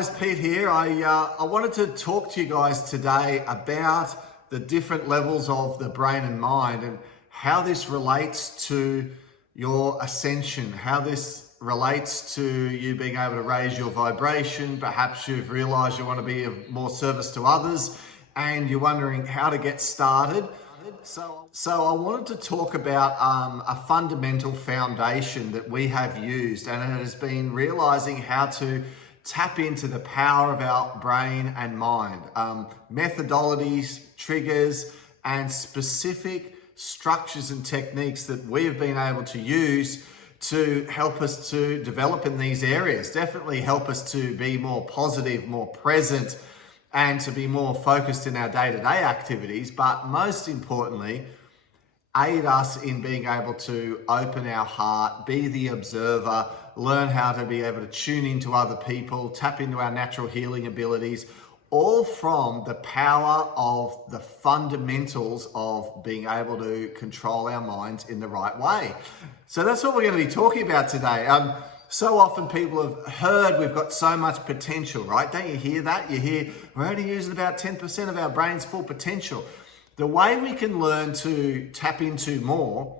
guys, Pete here. I wanted to talk to you guys today about the different levels of the brain and mind and how this relates to your ascension, how this relates to you being able to raise your vibration. Perhaps you've realized you want to be of more service to others and you're wondering how to get started. So I wanted to talk about a fundamental foundation that we have used, and it has been realizing how to tap into the power of our brain and mind, methodologies, triggers, and specific structures and techniques that we have been able to use to help us to develop in these areas. Definitely help us to be more positive, more present, and to be more focused in our day-to-day activities, but most importantly, aid us in being able to open our heart, be the observer, learn how to be able to tune into other people, tap into our natural healing abilities, all from the power of the fundamentals of being able to control our minds in the right way. So that's what we're going to be talking about today. So often people have heard we've got so much potential, right? Don't you hear that? You hear we're only using about 10% of our brain's full potential. The way we can learn to tap into more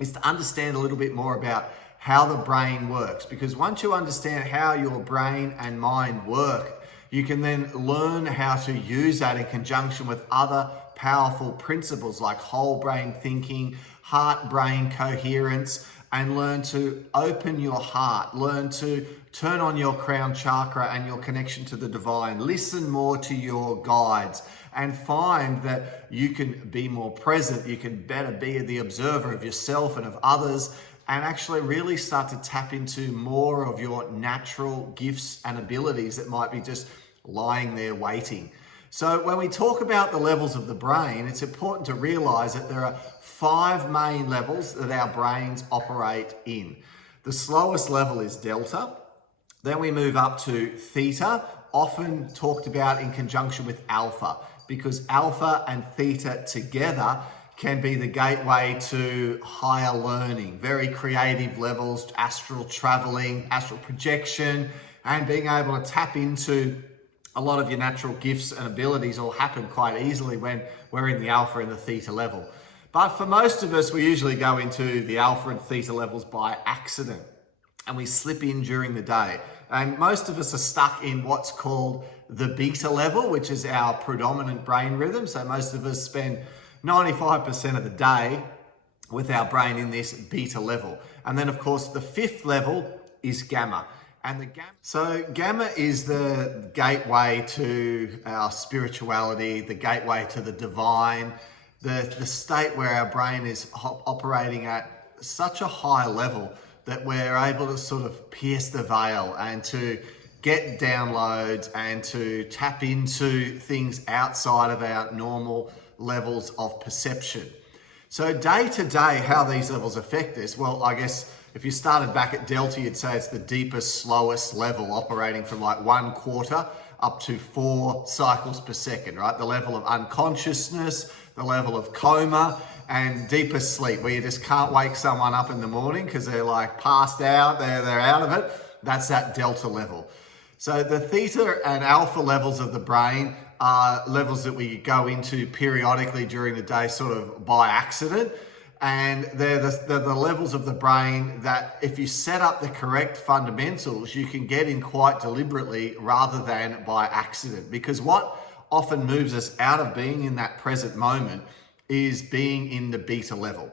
is to understand a little bit more about how the brain works. Because once you understand how your brain and mind work, you can then learn how to use that in conjunction with other powerful principles like whole brain thinking, heart-brain coherence, and learn to open your heart, learn to turn on your crown chakra and your connection to the divine, listen more to your guides, and find that you can be more present, you can better be the observer of yourself and of others, and actually really start to tap into more of your natural gifts and abilities that might be just lying there waiting. So when we talk about the levels of the brain, it's important to realize that there are 5 main levels that our brains operate in. The slowest level is delta. Then we move up to theta, often talked about in conjunction with alpha, because alpha and theta together can be the gateway to higher learning, very creative levels, astral traveling, astral projection, and being able to tap into a lot of your natural gifts and abilities all happen quite easily when we're in the alpha and the theta level. But for most of us, we usually go into the alpha and theta levels by accident, and we slip in during the day. And most of us are stuck in what's called the beta level, which is our predominant brain rhythm. So most of us spend 95% of the day with our brain in this beta level. And then of course, the 5th level is gamma. And gamma is the gateway to our spirituality, the gateway to the divine, the state where our brain is operating at such a high level that we're able to sort of pierce the veil and to get downloads and to tap into things outside of our normal levels of perception. So day to day, how these levels affect us, well, I guess if you started back at delta, you'd say it's the deepest, slowest level, operating from like 1/4 up to 4 cycles per second, right? The level of unconsciousness, the level of coma, and deepest sleep, where you just can't wake someone up in the morning because they're like passed out, they're out of it. That's that delta level. So the theta and alpha levels of the brain are levels that we go into periodically during the day, sort of by accident. And they're the levels of the brain that if you set up the correct fundamentals, you can get in quite deliberately rather than by accident. Because what often moves us out of being in that present moment is being in the beta level.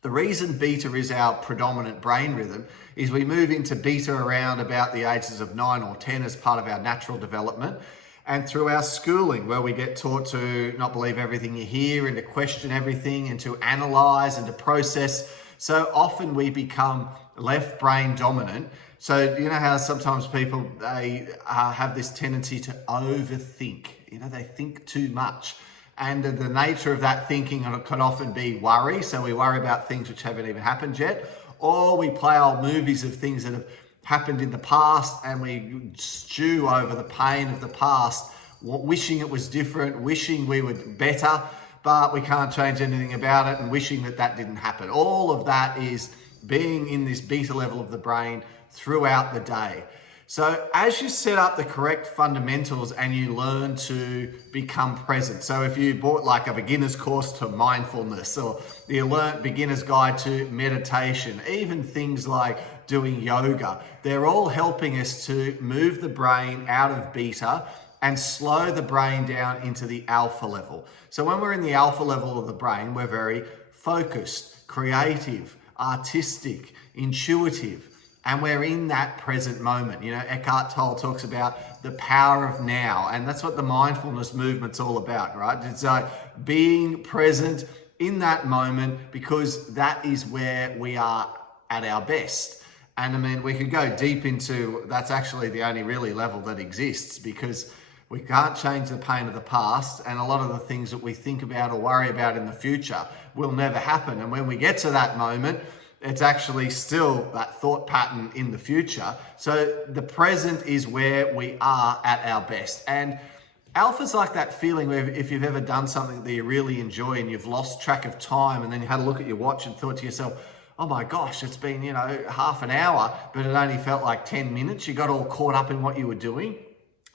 The reason beta is our predominant brain rhythm is we move into beta around about the ages of 9 or 10 as part of our natural development. And through our schooling, where we get taught to not believe everything you hear and to question everything and to analyze and to process. So often we become left brain dominant. So you know how sometimes people, they have this tendency to overthink. You know, they think too much. And the nature of that thinking can often be worry. So we worry about things which haven't even happened yet. Or we play old movies of things that have happened in the past and we stew over the pain of the past, wishing it was different, wishing we were better, but we can't change anything about it and wishing that that didn't happen. All of that is being in this beta level of the brain throughout the day. So as you set up the correct fundamentals and you learn to become present. So if you bought like a beginner's course to mindfulness, or you learned beginner's guide to meditation, even things like doing yoga, they're all helping us to move the brain out of beta and slow the brain down into the alpha level. So when we're in the alpha level of the brain, we're very focused, creative, artistic, intuitive, and we're in that present moment. You know, Eckhart Tolle talks about the power of now, and that's what the mindfulness movement's all about, right? It's like being present in that moment, because that is where we are at our best. And I mean, we could go deep into, that's actually the only really level that exists, because we can't change the pain of the past, and a lot of the things that we think about or worry about in the future will never happen. And when we get to that moment, it's actually still that thought pattern in the future. So the present is where we are at our best. And alpha's like that feeling where if you've ever done something that you really enjoy and you've lost track of time, and then you had a look at your watch and thought to yourself, oh my gosh, it's been, you know, half an hour, but it only felt like 10 minutes. You got all caught up in what you were doing.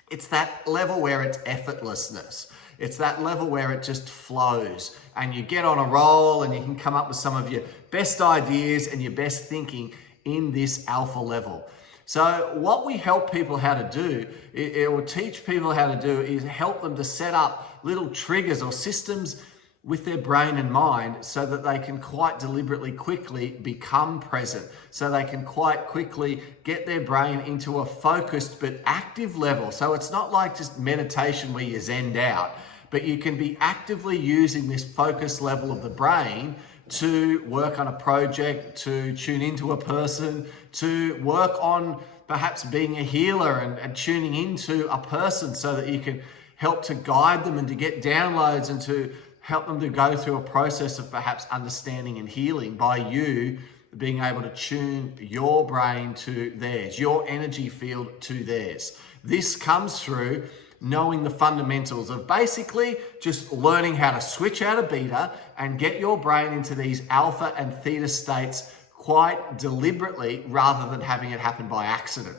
It's that level where it's effortlessness. It's that level where it just flows and you get on a roll and you can come up with some of your best ideas and your best thinking in this alpha level. So what we help people how to do, it will teach people how to do, is help them to set up little triggers or systems with their brain and mind so that they can quite deliberately quickly become present. So they can quite quickly get their brain into a focused but active level. So it's not like just meditation where you zenned out, but you can be actively using this focus level of the brain to work on a project, to tune into a person, to work on perhaps being a healer and tuning into a person so that you can help to guide them and to get downloads and to help them to go through a process of perhaps understanding and healing by you being able to tune your brain to theirs, your energy field to theirs. This comes through knowing the fundamentals of basically just learning how to switch out of beta and get your brain into these alpha and theta states quite deliberately rather than having it happen by accident.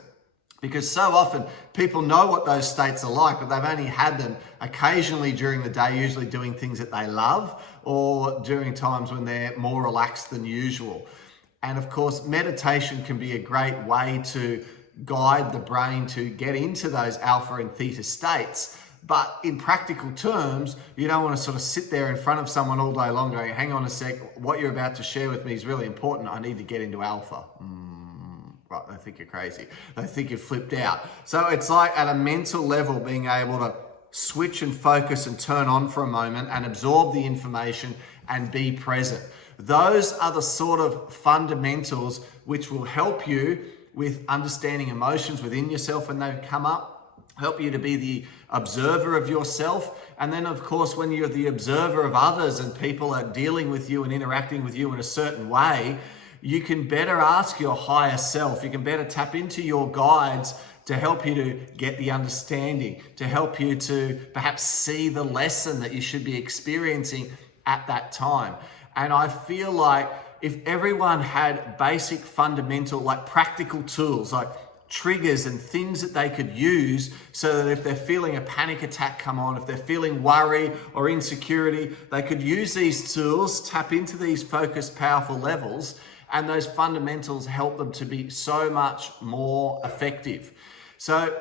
Because so often people know what those states are like, but they've only had them occasionally during the day, usually doing things that they love or during times when they're more relaxed than usual. And of course, meditation can be a great way to guide the brain to get into those alpha and theta states. But in practical terms, you don't want to sort of sit there in front of someone all day long going, hang on a sec, what you're about to share with me is really important. I need to get into alpha. Right, they think you're crazy. They think you've flipped out. So it's like at a mental level, being able to switch and focus and turn on for a moment and absorb the information and be present. Those are the sort of fundamentals which will help you with understanding emotions within yourself when they come up, help you to be the observer of yourself. And then of course, when you're the observer of others and people are dealing with you and interacting with you in a certain way, you can better ask your higher self. You can better tap into your guides to help you to get the understanding, to help you to perhaps see the lesson that you should be experiencing at that time. And I feel like if everyone had basic fundamental, like practical tools, like triggers and things that they could use so that if they're feeling a panic attack come on, if they're feeling worry or insecurity, they could use these tools, tap into these focused, powerful levels, and those fundamentals help them to be so much more effective. So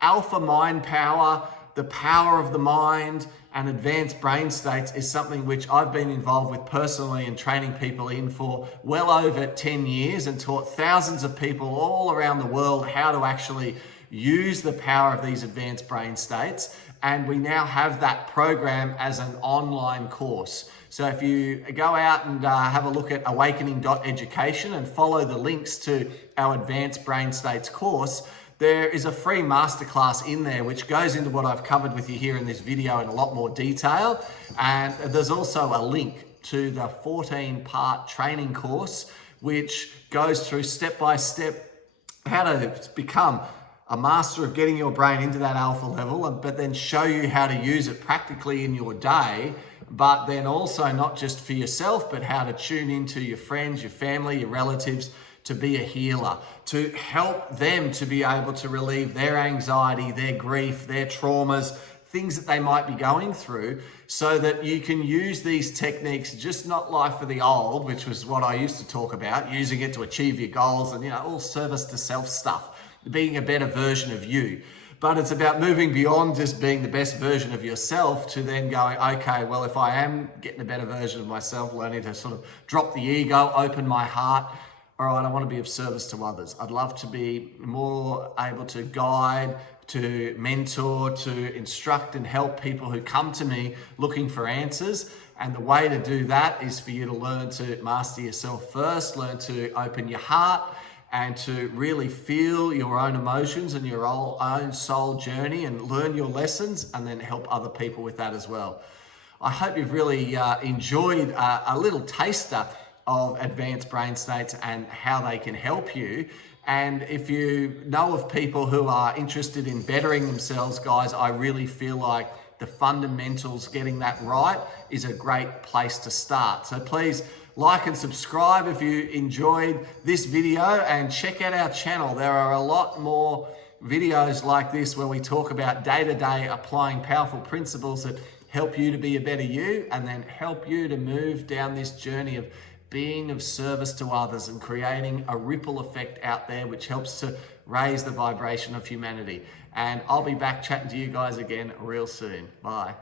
alpha mind power, the power of the mind, and advanced brain states is something which I've been involved with personally and training people in for well over 10 years and taught thousands of people all around the world how to actually use the power of these advanced brain states. And we now have that program as an online course. So if you go out and have a look at awakening.education and follow the links to our advanced brain states course, there is a free masterclass in there which goes into what I've covered with you here in this video in a lot more detail. And there's also a link to the 14-part training course which goes through step by step how to become a master of getting your brain into that alpha level, but then show you how to use it practically in your day, but then also not just for yourself, but how to tune into your friends, your family, your relatives, to be a healer, to help them to be able to relieve their anxiety, their grief, their traumas, things that they might be going through, so that you can use these techniques, just not life for the old, which was what I used to talk about, using it to achieve your goals and, all service to self stuff, being a better version of you. But it's about moving beyond just being the best version of yourself to then going, okay, well, if I am getting a better version of myself, learning to sort of drop the ego, open my heart, all right, I want to be of service to others. I'd love to be more able to guide, to mentor, to instruct and help people who come to me looking for answers. And the way to do that is for you to learn to master yourself first, learn to open your heart, and to really feel your own emotions and your own soul journey and learn your lessons, and then help other people with that as well. I hope you've really enjoyed a little taster of advanced brain states and how they can help you. And if you know of people who are interested in bettering themselves, guys, I really feel like the fundamentals, getting that right, is a great place to start. So please like and subscribe if you enjoyed this video, and check out our channel. There are a lot more videos like this where we talk about day-to-day applying powerful principles that help you to be a better you, and then help you to move down this journey of being of service to others and creating a ripple effect out there, which helps to raise the vibration of humanity. And I'll be back chatting to you guys again real soon. Bye.